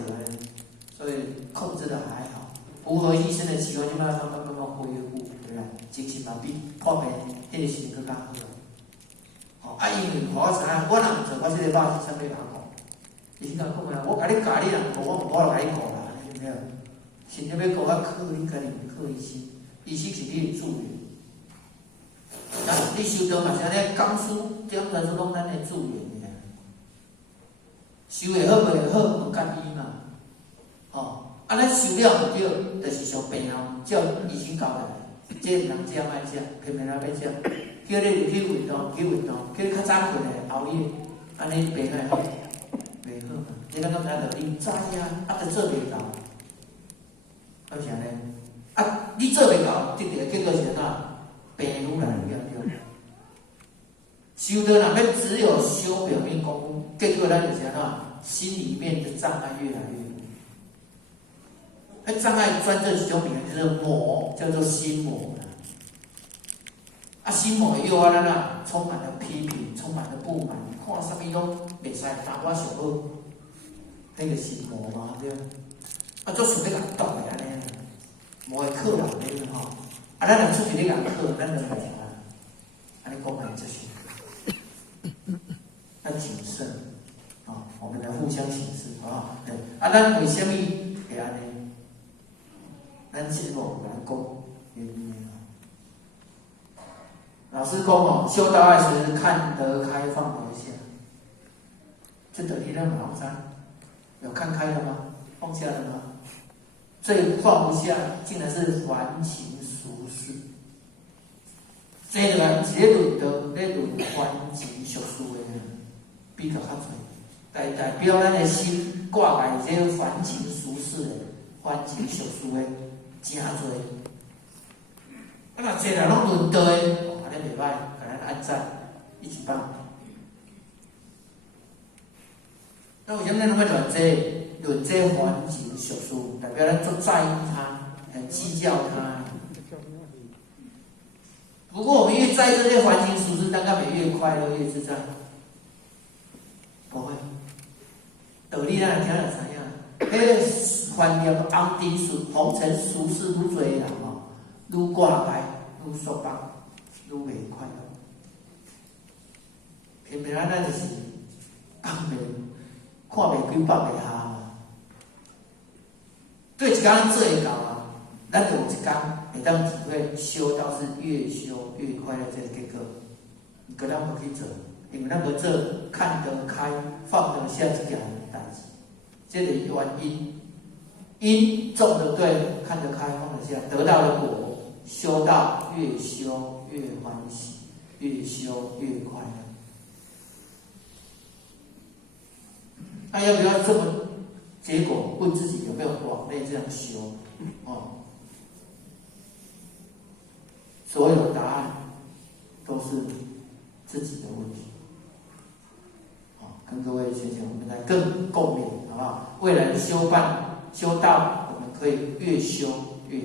所以控制的还好，符合医生的期望，就慢慢恢复，对吧？精神嘛比看病迄个时阵更较好。哦，啊，因为我知影，我若毋做，我即个肉是啥物人讲？伊甲讲啊，我甲你教你人顾，我无法度甲你顾啦，对不对？甚至要顾我靠你家己，靠医生，医生是你的助缘。但你修道嘛是安尼，讲师点来说拢咱的助缘的。修会好袂好，无甲伊嘛。哦，啊，咱修了毋对，就是上病后照医生交代，这毋通食莫食，偏偏要食。叫你去运动，叫你较早困的熬夜，安尼病会好，袂好嘛。你敢敢知道？你知影，就做袂到，啊是安尼。啊，你做袂到，得到的结果是哪？病愈来愈严重。修道若要只有修表面功夫，结果咱就是安怎？心里面的障碍越来越多。那障碍专这几种病，就是魔，叫做心魔。啊，心魔又啊，咱啊充满了批评，充满了不满，看啥物拢袂使，但我上好，那个是魔嘛，对。啊，做事要甲动的安尼，魔会克人的吼。啊，咱若出去咧甲克，咱就袂啊，安尼讲来就是，要谨慎啊，我们来互相请示啊。对，啊，咱为什么会安尼？咱心魔来讲原因。老师讲哦，修道爱时看得开，放得下。这得力量老三，有看开了吗？放下了吗？最放不下，竟然是凡情俗事。这个是咧论道，咧论凡情俗事的，比较较多。代表咱的心挂碍这凡情俗事的、凡情俗事的真多。啊，若这人拢论道的。安尼袂歹，甲咱按赞，一起棒。那为什么咱那么论这环境俗事，代表咱足在意它，很计较它。不过我们越在意这些环境俗事，大概会越快乐越自在。不会，道理咱听了知影，迄个观念红尘红尘俗事愈多人哦，愈挂碍，愈束缚。愈袂快乐，偏偏咱就是讲袂看袂开放袂下嘛。对一工做会到啊，咱就有一工会当体会修道是越修越快乐这个结果。可咱无去做，因为咱无做看得开、放得下这件代志，这个原因，因种的对，看得开、放得下，得到的果，修道越修。越欢喜，越修越快乐。那要不要这么？结果问自己有没有往内这样修？哦，所有的答案都是自己的问题。好，跟各位学姐，我们来更共勉，好不好？未来的修道，我们可以越修越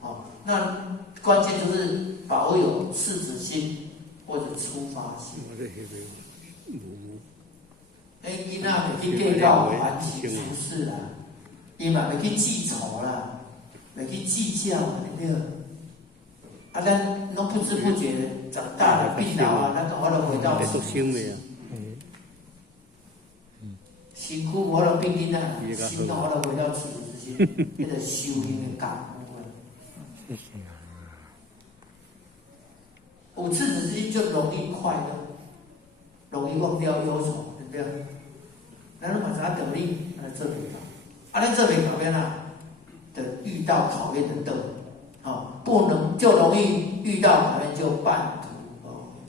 好。好，那关键就是保有赤子心或者出发心。囡仔袂去计较凡情俗事啦，伊嘛袂去记仇啦，袂去计较，对不对？啊，咱拢不知不觉的长大了、变老啊，咱我就回到赤子心。身躯我就变囡仔，心我就回到赤子之心，迄个修行的感悟啊。有赤子之心就容易快乐，容易忘掉忧愁，对不对？咱嘛知道理，做袂到。啊，咱做袂到边啊？的遇到考验的道，不能就容易遇到考验就半途而废。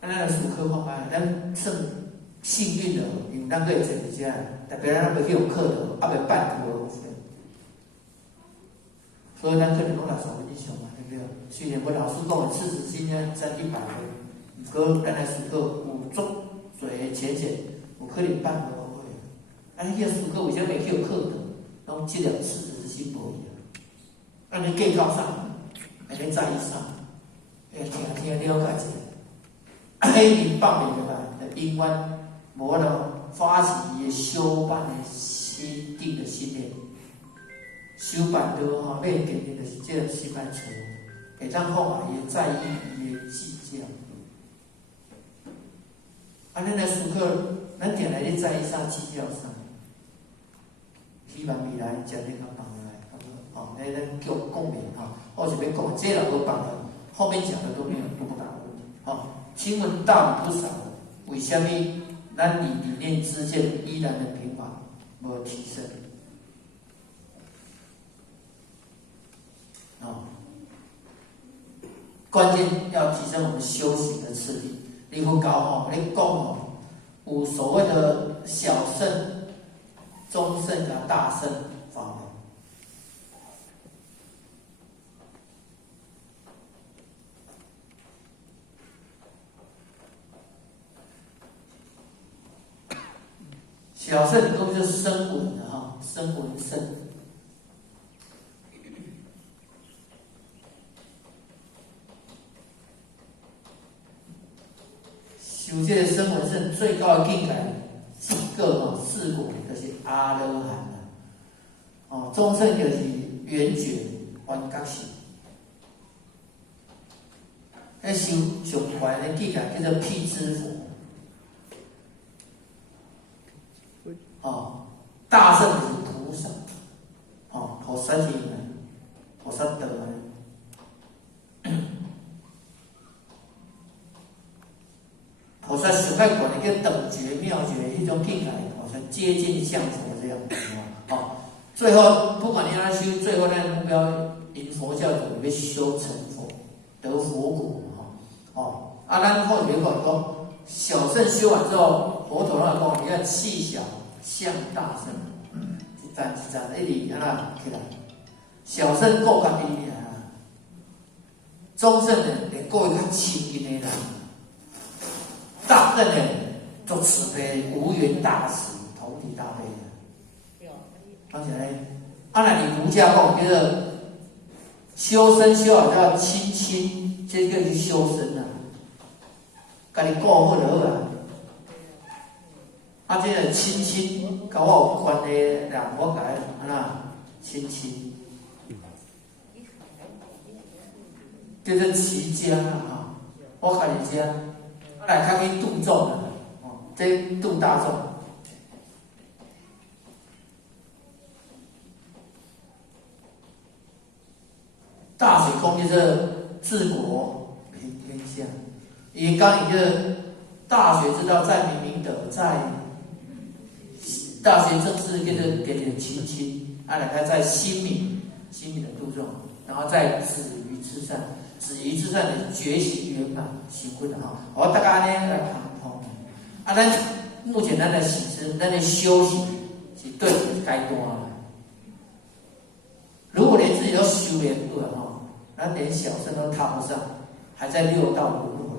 咱的术科方法，咱算幸运的，因为咱可以做一下，代表咱袂去有课的，啊袂半途而废。所以咱可能拢来上英雄嘛，对不对？虽然我老师讲的赤子心呢占100分，不过咱来术科有足侪浅显，有可能半途而废。啊，迄个术科为什么袂去有课的？拢即个赤子之心无去。啊，你计较啥？啊，你在意啥？要听了解一下。迄因报名的吧，因缘无了发起伊修办的心定的信念。修办道吼，要定定就是这个心来找，会当放下伊在意伊的计较。啊，咱来思考，咱定来咧在意啥计较啥？希望未来食点较放下来，哦，那咱叫共鸣哈，或者要讲这两个放下，后面讲的都没有多大问题。哦，经文道理不少，为什么咱理念之间依然的平凡，无提升？哦，关键要提升我们修行的次第。你佛教吼，你讲吼，有所谓的小圣、中圣啊、大圣法门。小圣都是声闻的哈，声闻圣。修这个声闻圣最高的境界，几个哈四果就是阿罗汉啦，哦，中圣就是圆觉观觉性。那修上悬的境界叫做辟支佛。哦，大圣就是菩萨，哦，菩萨行啊，菩萨道啊。菩萨上海管的叫等觉妙觉一种境界，哦，才接近相佛这样，哦，最后不管你要修，最后那个目标，因佛教徒要修成佛，得佛果，哦，啊，咱后面讲说，小圣修完之后，佛陀那讲，你要气小向大圣，一站一站一里安那起来，小圣够较厉害啊，中圣呢，会够较亲近的人。大圣呢，做慈悲无缘大慈，同体大悲的。而且呢，按照你儒家讲，叫做修身修好叫亲亲，这个是修身啊，甲你顾好就好啊。啊，这个亲亲，甲我有关的人，我甲伊安那亲亲，叫做齐家啊，哈，我甲你家。来较去度众啊，哦，这度大众。大水公就是治国平天下，伊讲伊个大学之道在明明德，在大学正是叫做给人亲亲，啊，来他在心敏的度众，然后再止于至善。止于至善的觉醒圆满行为的哈，我大家呢来谈通。啊，咱目前咱的行持，咱的修行是对该多啊。如果连自己都修炼不了哈，咱连小圣都踏不上，还在六道轮回。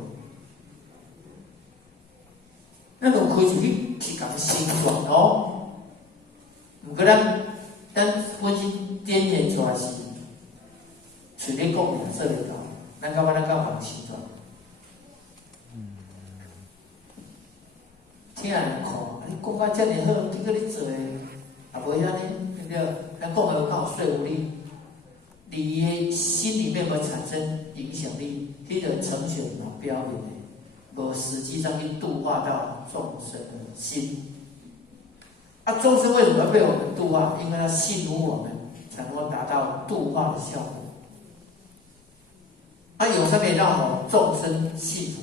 那种开始去讲心转哦，不过咱我是点点出来是，随便讲两这里道。咱感觉咱较放心转，听人看，你讲到遮尔好，结果你做诶，也无遐尼，对不对？咱讲的较有说服力，你的心里面会产生影响力，迄个成全嘛表面的，无实际上去度化到众生的心。啊，众生为什么要被我们度化？因为他信服我们，才能够达到度化的效果。它有上面让我们众生信服，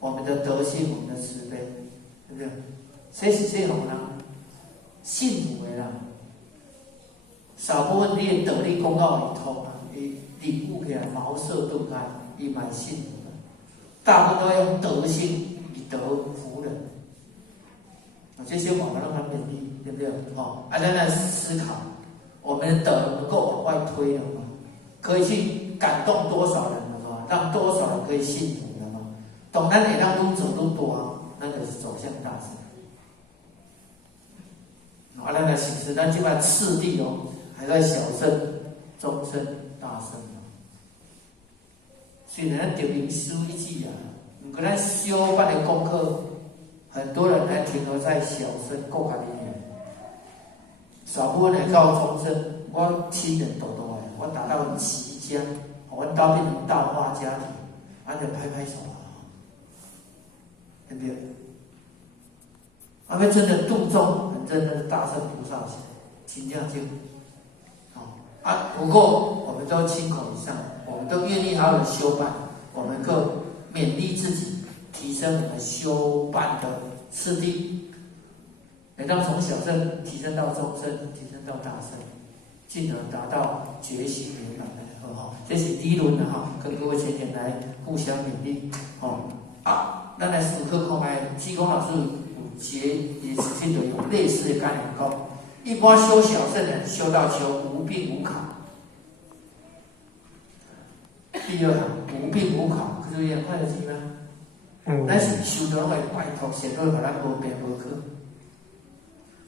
我们的德性，我们的慈悲，对不对？谁是这种呢？信服的啦，少部分你的德力公告里头啊，你领悟起来茅塞顿开，伊蛮信服的。大部分都要用德性以德服人，这些我们让他勉励，对不对？哦，啊，咱来思考，我们的德能够往外推了吗？可以去感动多少人了吗？让多少人可以信服了吗？懂咱会让愈走愈多，那就是走向大圣。啊，咱来行持，咱即摆次第哦，还在小圣、中圣、大圣哦。虽然咱读灵修一记啊，不过咱修办的功课，很多人还停留在小圣够较厉害。全部来到终身，我亲人多多的，我达到齐家，我到变成道化家庭，俺就拍拍手啊，对不对？要真的度众，很真的是大圣菩萨请这样就好啊。不过我们都亲口以上，我们都愿意好好的修办，我们够勉励自己，提升我们修办的次第，能让从小圣提升到中圣，提升到大圣，进而达到觉醒圆满的和好。这是第一轮的哈，跟各位前贤来互相勉励哦啊。咱来思考看下，济公老师也是听到有类似的概念讲，一般修小圣人修到求无病无考。第二行无病无考，可是也看得清吗？咱是修到会拜托神佛，把咱无病无考。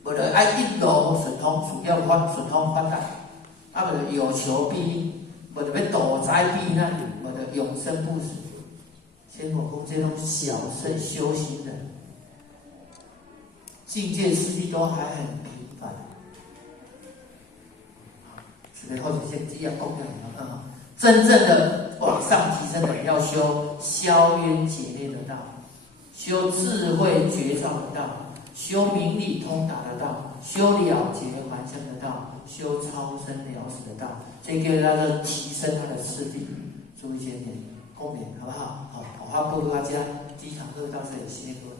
无就爱一路顺通，事业顺通发达，啊，无就有求必应，无就要躲灾避难，无就永生不死。先我讲这种小圣修行人，境界实际都还很平凡。所以后几天只要供养你们真正的往上提升的人，要修消冤解孽的道，修智慧觉照的道，修明理通达的道，修了结还生的道，修超生了死的道，这个叫做提升他的次第。注意这点，共勉好不好？好，我报告大家，第一堂课到这里，谢谢各位。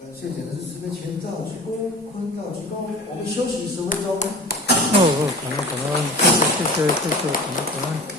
感谢讲的是慈悲前道鞠躬，坤道鞠躬。我们休息10分钟。感恩，谢谢，感恩。